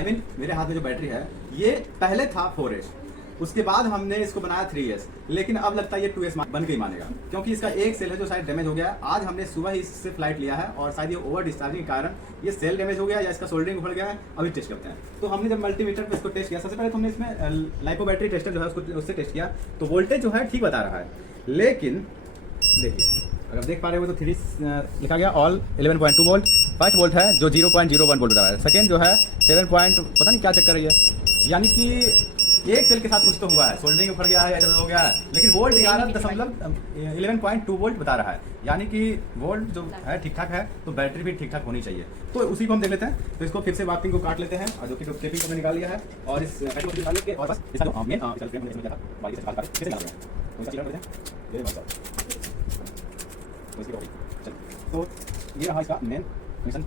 I mean, मेरे हाथ में जो बैटरी है ये पहले था 4S, उसके बाद हमने इसको बनाया 3S, लेकिन अब लगता है ये 2S बन के ही मानेगा, क्योंकि इसका एक सेल है जो शायद डैमेज हो गया है। आज हमने सुबह ही इससे फ्लाइट लिया है और शायद ये ओवर डिस्चार्जिंग के कारण ये सेल डैमेज हो गया या इसका सोल्डरिंग उखड़ गया है। अभी टेस्ट करते हैं। तो हमने जब मल्टीमीटर पे इसको टेस्ट किया, सबसे पहले तो हमने इसमें लाइपो बैटरी टेस्टर जो है उससे टेस्ट किया, तो वोल्टेज जो है ठीक बता रहा है, लेकिन देखिए अगर देख पा रहे हो तो 3 लिखा गया ऑल 11.2 वोल्ट। फर्स्ट वोल्ट है जो 0.01 वोल्ट बता रहा है, सेकेंड जो है 7 पता नहीं क्या चक्कर है ये, यानी कि एक सेल के साथ कुछ तो हुआ है, सोल्डरिंग उखड़ गया है, इधर हो गया है, लेकिन वोल्ट 11.2 वोल्ट बता रहा है, यानी कि वोल्ट जो है ठीक ठाक है, तो बैटरी भी ठीक ठाक होनी चाहिए। तो उसी को हम देख लेते हैं। तो इसको फिर से वापिंग को काट लेते हैं, और जो कि टेपिंग को मैंने निकाल लिया है, और इस बैटरी को निकाल के और बस इसका जो मेन सेल फ्रेम में था बाकी से निकाल कर फिर से निकाल रहे हैं। तो इसका क्लियर करते हैं ये बात। तो इसकी हो गई। चलिए, तो ये रहा इसका मेन मिशन।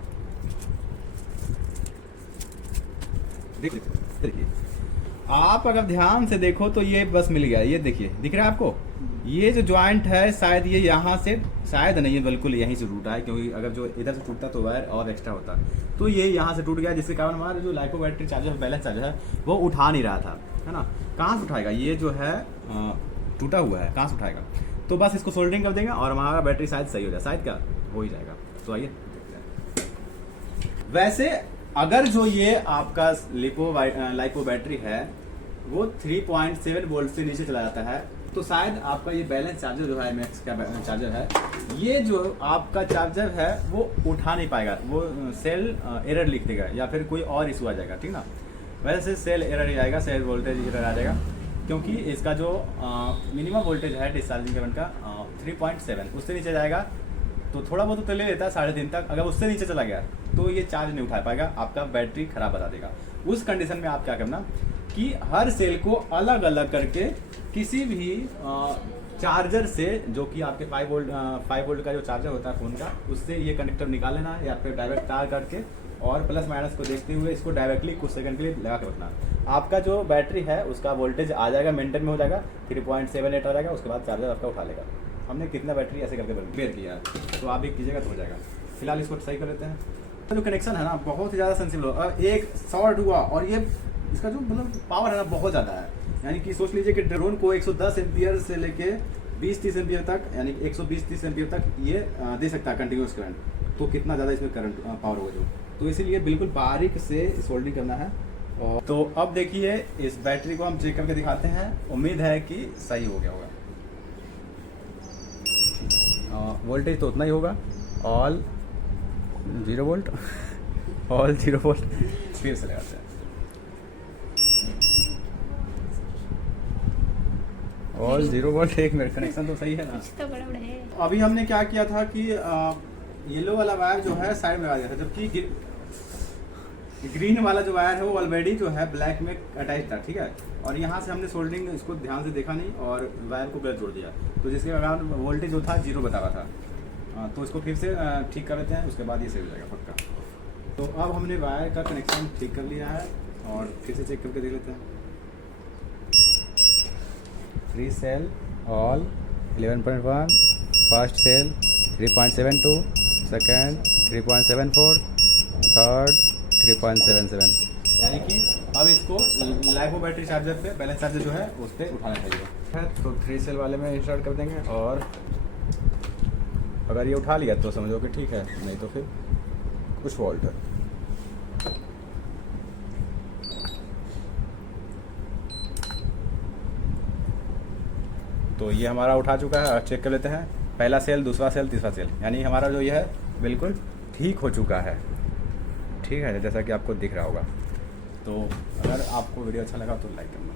देखिए आप अगर ध्यान से देखो तो ये बस मिल गया, ये देखिए दिख रहा है आपको, ये जो जॉइंट है शायद ये यहाँ से, शायद नहीं है बिल्कुल यहीं से टूटा है, क्योंकि अगर जो इधर से टूटता तो वायर और एक्स्ट्रा होता, तो ये यहाँ से टूट गया, जिसके कारण हमारा जो lipo battery charger balance charger है वो उठा नहीं रहा था, है ना। कहाँ से उठाएगा, ये जो है टूटा हुआ है, कहाँ से उठाएगा। तो बस इसको सोल्डरिंग कर देंगे और हमारा बैटरी शायद सही हो जाए, शायद क्या हो ही जाएगा। तो आइए देखते हैं। वैसे अगर जो ये आपका लाइपो बैटरी है वो 3.7 वोल्ट से नीचे चला जाता है, तो शायद आपका ये बैलेंस चार्जर जो है मैक्स का चार्जर है, ये जो आपका चार्जर है वो उठा नहीं पाएगा, वो सेल एरर लिख देगा या फिर कोई और इशू आ जाएगा, ठीक ना। वैसे सेल एरर ही आएगा, सेल वोल्टेज एरर आ जाएगा, क्योंकि इसका जो मिनिमम वोल्टेज है डिस्चार्जिंग करंट का 3.7, उससे नीचे जाएगा तो थोड़ा बहुत तो ले लेता है 3.5 तक। अगर उससे नीचे चला गया तो ये चार्ज नहीं उठा पाएगा, आपका बैटरी खराब बता देगा। उस कंडीशन में आप क्या करना कि हर सेल को अलग अलग करके किसी भी चार्जर से, जो कि आपके 5 वोल्ट का जो चार्जर होता है फ़ोन का, उससे ये कनेक्टर निकाल लेना या फिर डायरेक्ट तार करके, और प्लस माइनस को देखते हुए इसको डायरेक्टली कुछ सेकंड के लिए लगा के रखना। आपका जो बैटरी है उसका वोल्टेज आ जाएगा, मेंटेन में हो जाएगा, 3.78 आ जाएगा, उसके बाद चार्जर आपका उठा लेगा। हमने कितना बैटरी ऐसे करके क्लियर किया है, तो आप भी कीजिएगा तो हो जाएगा। फिलहाल इसको सही कर लेते हैं। जो कनेक्शन है ना बहुत ही ज़्यादा सेंसिबल हो, एक शॉर्ट हुआ और ये इसका जो मतलब पावर है ना बहुत ज़्यादा है, यानी कि सोच लीजिए कि ड्रोन को 110 एम्पियर से लेके 20-30 एम्पियर तक, यानी 120-30 एम्पियर तक ये दे सकता है कंटिन्यूस करंट। तो कितना ज़्यादा इसमें करंट पावर होगा जो, तो इसीलिए बिल्कुल बारीक से सोल्डरिंग करना है। और तो अब देखिए इस बैटरी को हम चेक करके दिखाते हैं, उम्मीद है कि सही हो गया होगा। वोल्टेज तो उतना ही होगा, ऑल 0 वोल्ट ऑल 0 वोल्ट। फिर से लगाते हैं, ऑल 0 वोल्ट। एक मिनट, कनेक्शन तो सही है ना। तो गड़बड़ है। अभी हमने क्या किया था कि येलो वाला वायर जो है साइड में लगा दिया था, जबकि ग्रीन वाला जो वायर है वो ऑलरेडी जो है ब्लैक में अटैच था, ठीक है। और यहाँ से हमने सोल्डरिंग इसको ध्यान से देखा नहीं और वायर को गलत जोड़ दिया, तो जिसके कारण वोल्टेज जो था 0 बता रहा था। तो इसको फिर से ठीक कर लेते हैं, उसके बाद ये सही हो जाएगा पक्का। तो अब हमने वायर का कनेक्शन ठीक कर लिया है और फिर से चेक करके देख लेते हैं। 3 cell all 11.1, first cell 3.72, second 3.74, third 3.77, यानी कि अब इसको लाइपो बैटरी चार्जर पे बैलेंस चार्जर जो है उस पर उठाना चाहिए। तो 3 सेल वाले में इंस्टॉल कर देंगे, और अगर ये उठा लिया तो समझो कि ठीक है, नहीं तो फिर कुछ फॉल्ट है। तो ये हमारा उठा चुका है, चेक कर लेते हैं। पहला सेल, दूसरा सेल, तीसरा सेल, यानी हमारा जो ये है बिल्कुल ठीक हो चुका है, ठीक है, जैसा कि आपको दिख रहा होगा। तो अगर आपको वीडियो अच्छा लगा तो लाइक करना।